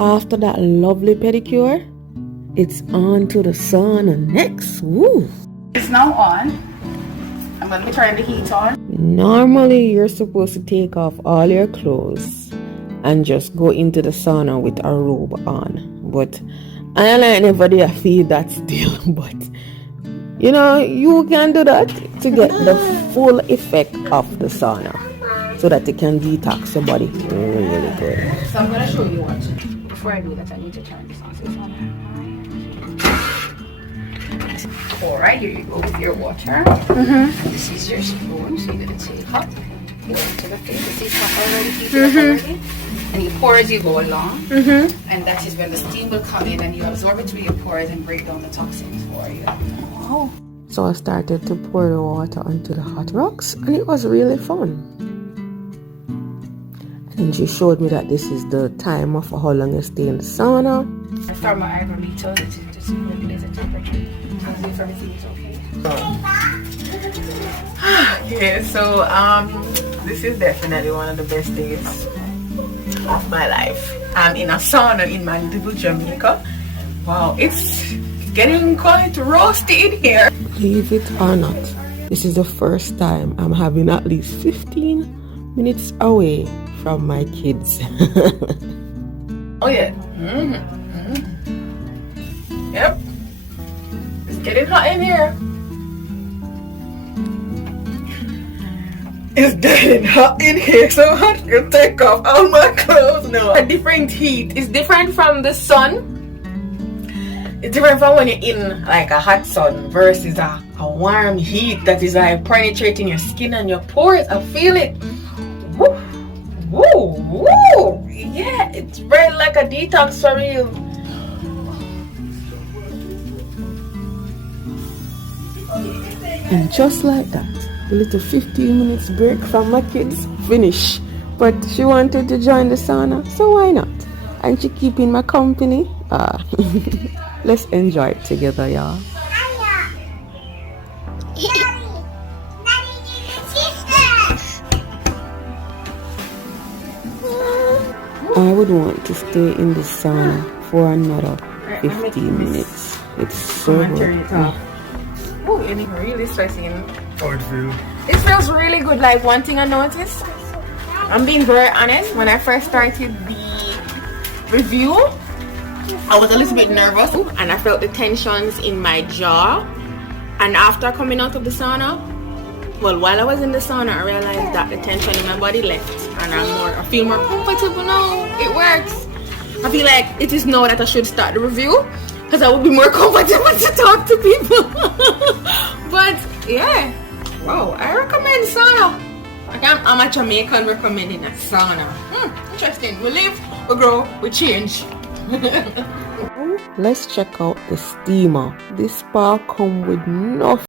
After that lovely pedicure, it's on to the sauna next. Woo! It's now on. I'm going to be turning the heat on. Normally, you're supposed to take off all your clothes and just go into the sauna with a robe on. But I don't like anybody I feel that still. But you know, you can do that to get the full effect of the sauna, so that it can detox your body really good. So I'm going to show you what. Before I do that, I need to turn this on. Alright, here you go with your water. This is your spoon, so you're going to take up. You go into the face. You see it's hot already, heated up already. And you pour as you go along. And that is when the steam will come in and you absorb it through your pores and break down the toxins for you. Wow. So I started to pour the water onto the hot rocks, and it was really fun. And she showed me that this is the time of how long you stay in the sauna. I start my hygrometer to see what it is the temperature. As if everything is okay. Yeah, so this is definitely one of the best days of my life. I'm in a sauna in Mandeville, Jamaica. Wow, it's getting quite roasty in here. Believe it or not, this is the first time I'm having at least 15 minutes away from my kids. Oh yeah. Yep. It's getting hot in here. It's getting hot in here, so hot you take off all my clothes now. A different heat. It's different from the sun. It's different from when you're in like a hot sun versus a warm heat that is like penetrating your skin and your pores. I feel it. Woo, woo, woo. Yeah, it's very like a detox for real. And just like that, the little 15 minutes break from my kids finish. But she wanted to join the sauna, so why not? And she keeping my company. Let's enjoy it together, y'all. I would want to stay in the sauna for another 15 minutes. It's so good. Oh, and it's really stressing. How it feel? It feels really good. Like one thing I noticed, I'm being very honest, when I first started the review, I was a little bit nervous and I felt the tensions in my jaw. And after coming out of the sauna, well, while I was in the sauna, I realized that the tension in my body left and I feel more comfortable now. It works. I feel like it is now that I should start the review because I would be more comfortable to talk to people. But yeah, wow, I recommend sauna. I'm a Jamaican recommending a sauna. Interesting. We live, we grow, we change. Let's check out the steamer. This spa come with nothing.